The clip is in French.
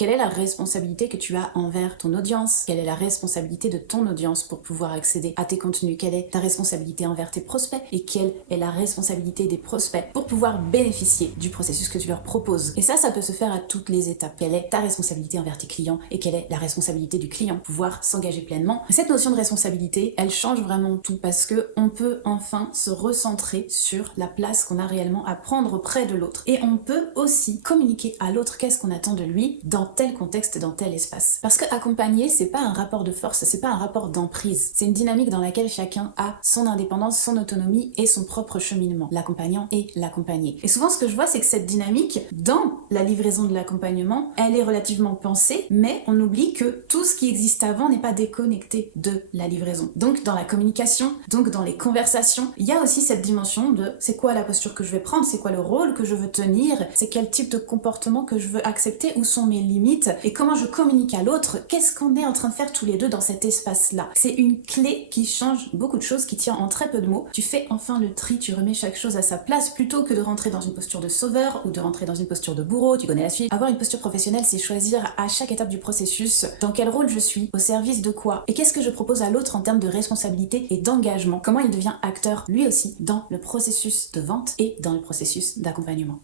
Quelle est la responsabilité que tu as envers ton audience? Quelle est la responsabilité de ton audience pour pouvoir accéder à tes contenus? Quelle est ta responsabilité envers tes prospects? Et quelle est la responsabilité des prospects pour pouvoir bénéficier du processus que tu leur proposes? Et ça peut se faire à toutes les étapes. Quelle est ta responsabilité envers tes clients et quelle est la responsabilité du client? Pouvoir s'engager pleinement. Cette notion de responsabilité, elle change vraiment tout parce que on peut enfin se recentrer sur la place qu'on a réellement à prendre auprès de l'autre. Et on peut aussi communiquer à l'autre qu'est-ce qu'on attend de lui dans tel contexte, dans tel espace. Parce que accompagner, c'est pas un rapport de force, c'est pas un rapport d'emprise. C'est une dynamique dans laquelle chacun a son indépendance, son autonomie et son propre cheminement. L'accompagnant et l'accompagné. Et souvent, ce que je vois, c'est que cette dynamique, dans la livraison de l'accompagnement, elle est relativement pensée, mais on oublie que tout ce qui existe avant n'est pas déconnecté de la livraison. Donc, dans la communication, donc dans les conversations, il y a aussi cette dimension de c'est quoi la posture que je vais prendre, c'est quoi le rôle que je veux tenir, c'est quel type de comportement que je veux accepter, où sont mes limites et comment je communique à l'autre, qu'est-ce qu'on est en train de faire tous les deux dans cet espace-là. C'est une clé qui change beaucoup de choses, qui tient en très peu de mots. Tu fais enfin le tri, tu remets chaque chose à sa place plutôt que de rentrer dans une posture de sauveur ou de rentrer dans une posture de bourreau, tu connais la suite. Avoir une posture professionnelle, c'est choisir à chaque étape du processus dans quel rôle je suis, au service de quoi, et qu'est-ce que je propose à l'autre en termes de responsabilité et d'engagement, comment il devient acteur lui aussi dans le processus de vente et dans le processus d'accompagnement.